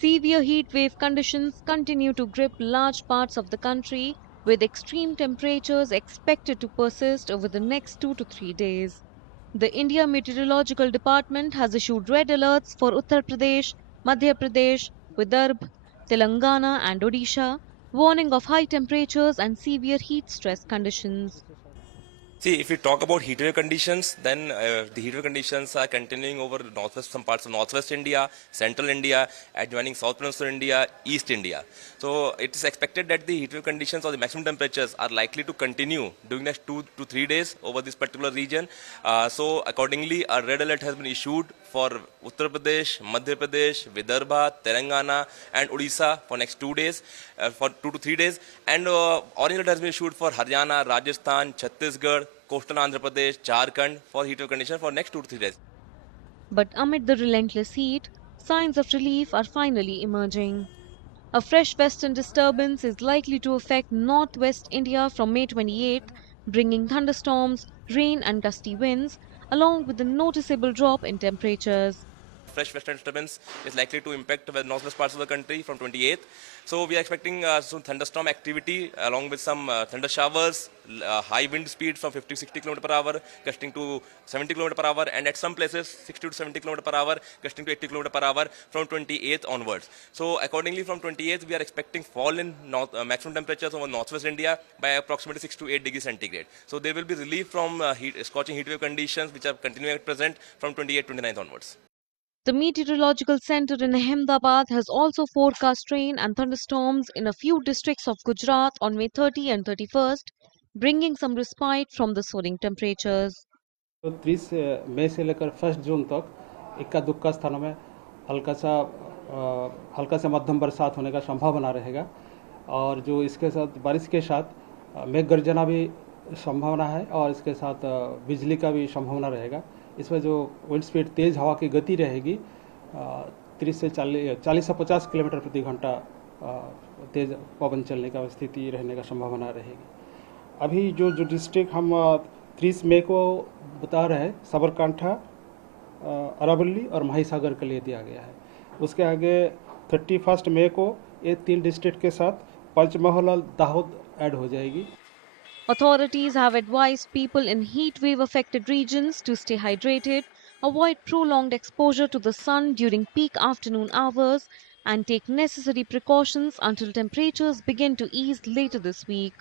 Severe heat wave conditions continue to grip large parts of the country, with extreme temperatures expected to persist over the next 2 to 3 days. The India Meteorological Department has issued red alerts for Uttar Pradesh, Madhya Pradesh, Vidarbha, Telangana, and Odisha, warning of high temperatures and severe heat stress conditions. See, if we talk about heat wave conditions, then the heat wave conditions are continuing over northwest, some parts of northwest India, central India, adjoining south peninsular India, east India. So it is expected that the heat wave conditions or the maximum temperatures are likely to continue during the next 2 to 3 days over this particular region. So accordingly, a red alert has been issued for Uttar Pradesh, Madhya Pradesh, Vidarbha, Telangana, and Odisha for next 2 days, for 2 to 3 days, and orange alert has been issued for Haryana, Rajasthan, Chhattisgarh, coastal Andhra Pradesh, Jharkhand for heat wave condition for next 2 to 3 days. But amid the relentless heat, signs of relief are finally emerging. A fresh western disturbance is likely to affect northwest India from May 28th, bringing thunderstorms, rain, and gusty winds, along with a noticeable drop in temperatures. Fresh western disturbance is likely to impact the northwest parts of the country from 28th. So we are expecting some thunderstorm activity along with some thunder showers, high wind speeds from 50 to 60 km per hour, gusting to 70 km per hour, and at some places 60 to 70 km per hour, gusting to 80 km per hour from 28th onwards. So accordingly, from 28th, we are expecting fall in maximum temperatures over northwest India by approximately 6 to 8 degrees centigrade. So there will be relief from scorching heat wave conditions which are continuing at present from 28th, 29th onwards. The Meteorological Center in Ahmedabad has also forecast rain and thunderstorms in a few districts of Gujarat on May 30 and 31st, bringing some respite from the soaring temperatures. तो 30 मई से लेकर 1 जून तक इक्का दुक्का स्थानों में हल्का सा हल्का से मध्यम बरसात होने का संभावना रहेगा और जो इसके साथ बारिश के साथ मेघ गर्जना भी संभावना है और इसके साथ बिजली का भी संभावना रहेगा। इसमें जो विंड स्पीड तेज़ हवा की गति रहेगी 30 से 40 से 50 किलोमीटर प्रति घंटा तेज़ पवन चलने का स्थिति रहने का संभावना रहेगी। अभी जो डिस्ट्रिक्ट हम 30 मई को बता रहे हैं साबरकांठा, अरावली और महिसागर के लिए दिया गया है। उसके आगे 31 मई को ये 3 डिस्ट्रिक्ट के साथ पंचमहल और दाहोद ऐड हो जाएगी। Authorities have advised people in heat wave affected regions to stay hydrated, avoid prolonged exposure to the sun during peak afternoon hours, and take necessary precautions until temperatures begin to ease later this week.